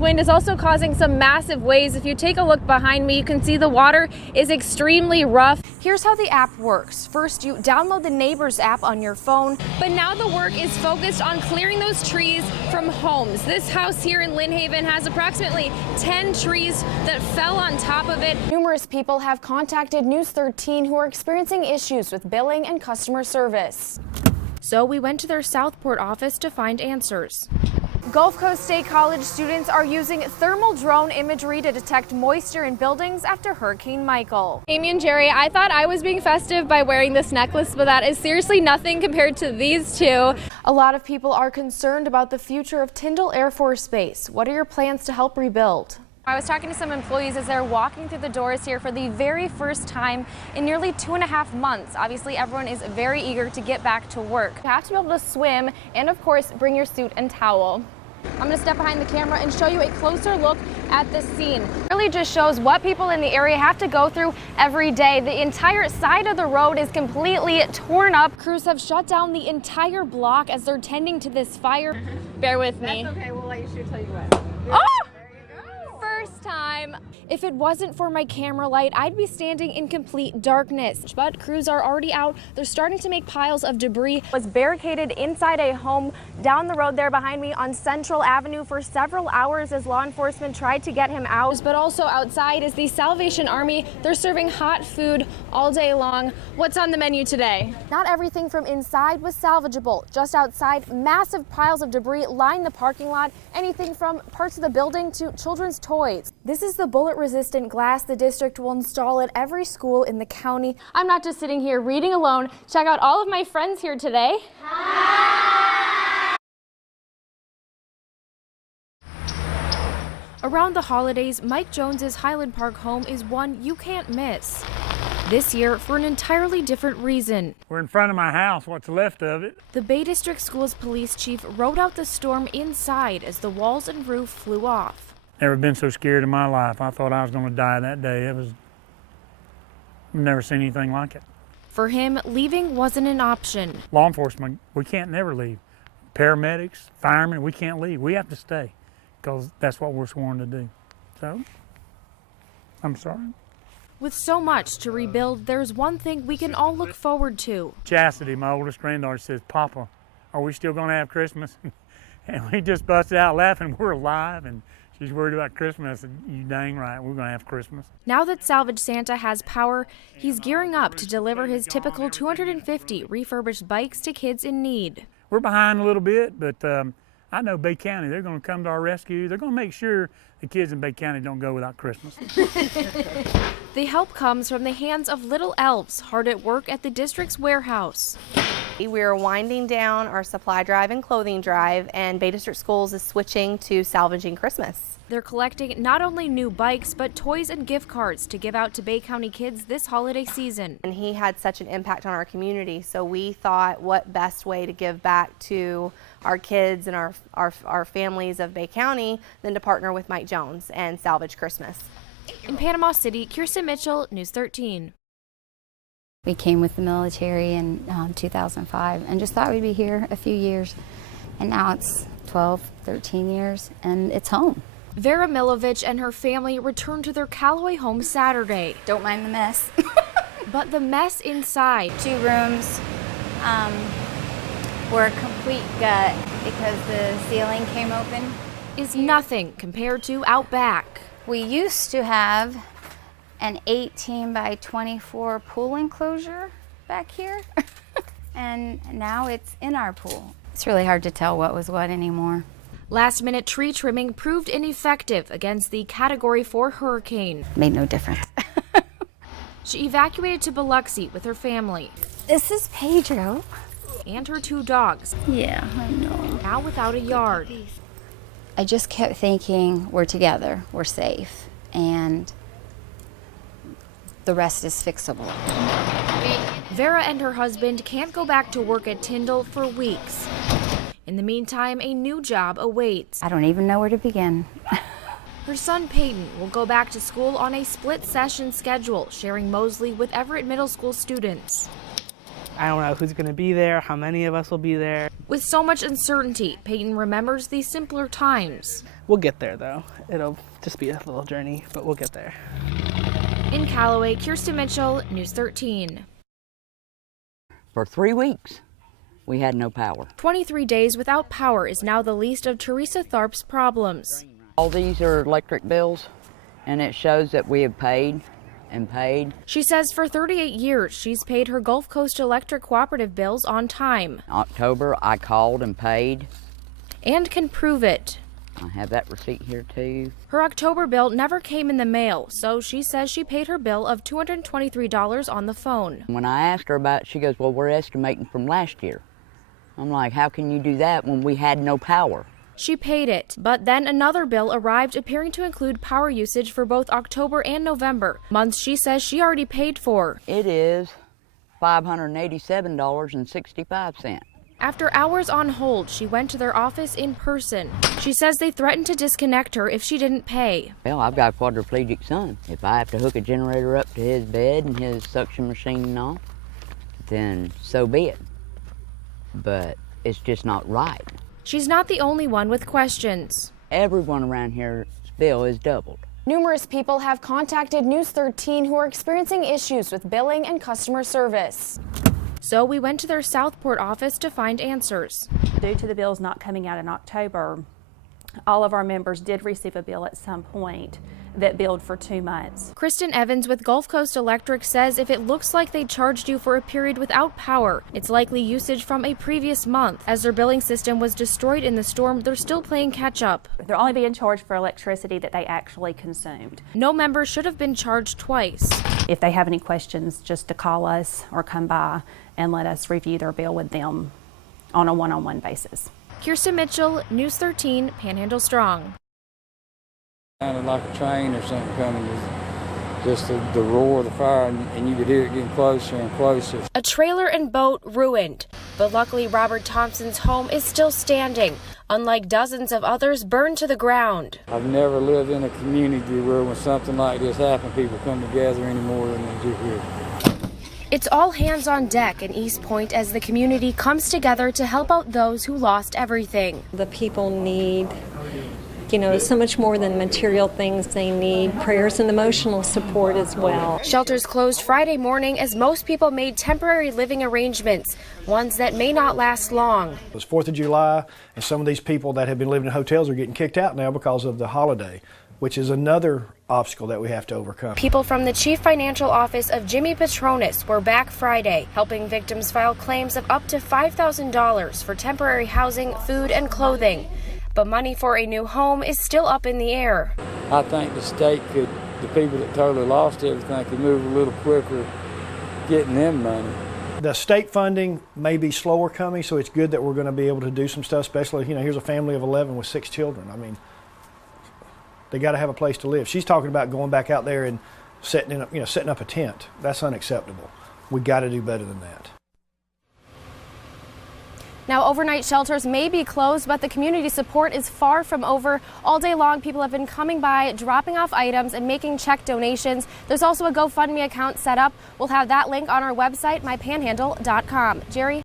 Wind is also causing some massive waves. If you take a look behind me, you can see the water is extremely rough. Here's how the app works. First, you download the Neighbors app on your phone, but now the work is focused on clearing those trees from homes. This house here in Lynn Haven has approximately 10 trees that fell on top of it. Numerous people have contacted News 13 who are experiencing issues with billing and customer service. So we went to their Southport office to find answers. Gulf Coast State College students are using thermal drone imagery to detect moisture in buildings after Hurricane Michael. Amy and Jerry, I thought I was being festive by wearing this necklace, but that is seriously nothing compared to these two. A lot of people are concerned about the future of Tyndall Air Force Base. What are your plans to help rebuild? I was talking to some employees as they're walking through the doors here for the very first time in nearly 2.5 months. Obviously, everyone is very eager to get back to work. You have to be able to swim and, of course, bring your suit and towel. I'm going to step behind the camera and show you a closer look at this scene. It really just shows what people in the area have to go through every day. The entire side of the road is completely torn up. Crews have shut down the entire block as they're tending to this fire. Bear with me. That's okay, we'll let you shoot till you win. Oh! First time. If it wasn't for my camera light, I'd be standing in complete darkness. But crews are already out. They're starting to make piles of debris. Was barricaded inside a home down the road there behind me on Central Avenue for several hours as law enforcement tried to get him out. But also outside is the Salvation Army. They're serving hot food all day long. What's on the menu today? Not everything from inside was salvageable. Just outside, massive piles of debris line the parking lot. Anything from parts of the building to children's toys. This is the bullet-resistant glass the district will install at every school in the county. I'm not just sitting here reading alone. Check out all of my friends here today. Hi. Around the holidays, Mike Jones's Highland Park home is one you can't miss. This year, for an entirely different reason. We're in front of my house, what's left of it. The Bay District Schools police chief rode out the storm inside as the walls and roof flew off. Never been so scared in my life. I thought I was going to die that day. I've never seen anything like it. For him, leaving wasn't an option. Law enforcement, we can't never leave. Paramedics, firemen, we can't leave. We have to stay because that's what we're sworn to do. So, I'm sorry. With so much to rebuild, there's one thing we can all look forward to. Chastity, my oldest granddaughter, says, "Papa, are we still going to have Christmas?" And we just busted out laughing. We're alive, and she's worried about Christmas, and you dang right, we're going to have Christmas. Now that Salvage Santa has power, he's gearing up to deliver his typical 250 refurbished bikes to kids in need. We're behind a little bit, but I know Bay County, they're going to come to our rescue. They're going to make sure the kids in Bay County don't go without Christmas. The help comes from the hands of little elves hard at work at the district's warehouse. We're winding down our supply drive and clothing drive, and Bay District Schools is switching to salvaging Christmas. They're collecting not only new bikes, but toys and gift cards to give out to Bay County kids this holiday season. And he had such an impact on our community, so we thought what best way to give back to our kids and our families of Bay County than to partner with Mike Jones and salvage Christmas. In Panama City, Kirsten Mitchell, News 13. We came with the military in 2005 and just thought we'd be here a few years. And now it's 12, 13 years and it's home. Vera Milovich and her family returned to their Callaway home Saturday. Don't mind the mess. But the mess inside. 2 rooms were a complete gut because the ceiling came open. Is nothing compared to out back. We used to have an 18 by 24 pool enclosure back here. And now it's in our pool. It's really hard to tell what was what anymore. Last-minute tree trimming proved ineffective against the Category 4 hurricane. Made no difference. She evacuated to Biloxi with her family. This is Pedro. And her 2 dogs. Yeah, I know. Now without a yard. I just kept thinking, we're together, we're safe, and the rest is fixable. Vera and her husband can't go back to work at Tyndall for weeks. In the meantime, a new job awaits. I don't even know where to begin. Her son Peyton will go back to school on a split session schedule, sharing Mosley with Everett Middle School students. I don't know who's going to be there, how many of us will be there. With so much uncertainty, Peyton remembers these simpler times. We'll get there, though. It'll just be a little journey, but we'll get there. In Callaway, Kirsten Mitchell, News 13. For 3 weeks, we had no power. 23 days without power is now the least of Teresa Tharp's problems. All these are electric bills, and it shows that we have paid and paid. She says for 38 years, she's paid her Gulf Coast Electric Cooperative bills on time. In October, I called and paid. And can prove it. I have that receipt here too. Her October bill never came in the mail, so she says she paid her bill of $223 on the phone. When I asked her about it, she goes, well, we're estimating from last year. I'm like, how can you do that when we had no power? She paid it, but then another bill arrived appearing to include power usage for both October and November, months she says she already paid for. It is $587.65. After hours on hold, she went to their office in person. She says they threatened to disconnect her if she didn't pay. Well, I've got a quadriplegic son. If I have to hook a generator up to his bed and his suction machine and all, then so be it. But it's just not right. She's not the only one with questions. Everyone around here's bill is doubled. Numerous people have contacted News 13 who are experiencing issues with billing and customer service. So we went to their Southport office to find answers. Due to the bills not coming out in October, all of our members did receive a bill at some point that billed for 2 months. Kristen Evans with Gulf Coast Electric says if it looks like they charged you for a period without power, it's likely usage from a previous month. As their billing system was destroyed in the storm, they're still playing catch up. They're only being charged for electricity that they actually consumed. No member should have been charged twice. If they have any questions, just to call us or come by and let us review their bill with them on a one-on-one basis. Kirsten Mitchell, News 13, Panhandle Strong. Sounded like a train or something coming, just the roar of the fire, and you could hear it getting closer and closer. A trailer and boat ruined, but luckily Robert Thompson's home is still standing, unlike dozens of others burned to the ground. I've never lived in a community where when something like this happens, people come together any more than they do here. It's all hands on deck in East Point as the community comes together to help out those who lost everything. The people need, so much more than material things. They need prayers and emotional support as well. Shelters closed Friday morning as most people made temporary living arrangements, ones that may not last long. It was 4th of July, and some of these people that have been living in hotels are getting kicked out now because of the holiday, which is another obstacle that we have to overcome. People from the Chief Financial Office of Jimmy Petronas were back Friday, helping victims file claims of up to $5,000 for temporary housing, food, and clothing. But money for a new home is still up in the air. I think the state could, the people that totally lost everything, could move a little quicker getting them money. The state funding may be slower coming, so it's good that we're going to be able to do some stuff, especially, here's a family of 11 with 6 children. I mean, they got to have a place to live. She's talking about going back out there and setting up a tent. That's unacceptable. We got to do better than that. Now, overnight shelters may be closed, but the community support is far from over. All day long, people have been coming by, dropping off items and making check donations. There's also a GoFundMe account set up. We'll have that link on our website, mypanhandle.com. Jerry?